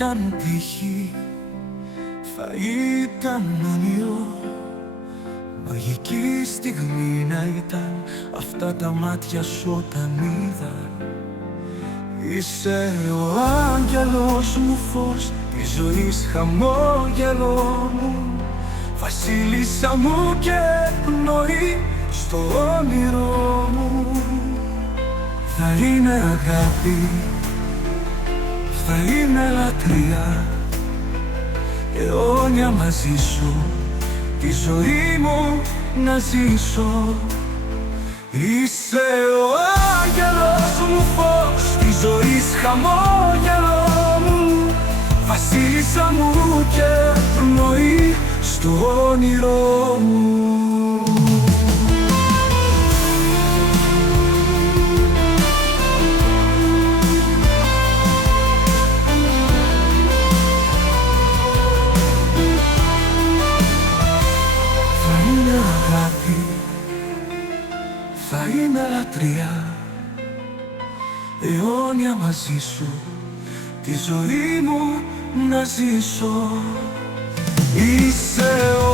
ήταν τύχη, θα ήταν όνειρο. Μαγική στιγμή να ήταν αυτά τα μάτια σου όταν είδαν. Είσαι ο άγγελος μου, φως της ζωής, χαμόγελό μου, βασίλισσα μου και πνοή στο όνειρό μου. Θα είναι αγάπη, θα είναι λατρεία, αιώνια μαζί σου, τη ζωή μου να ζήσω. Είσαι ο άγγελος μου, φως της ζωής, χαμόγελό μου, βασίλισσα μου και πνοή στο όνειρό μου. Θα είναι λατρεία, αιώνια μαζί σου, τη ζωή μου να ζήσω. Είσαι ο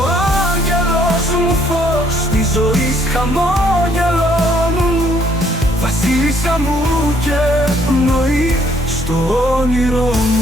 άγγελος μου, φως της ζωής, χαμόγελό μου, βασίλισσα μου και πνοή στο όνειρό μου.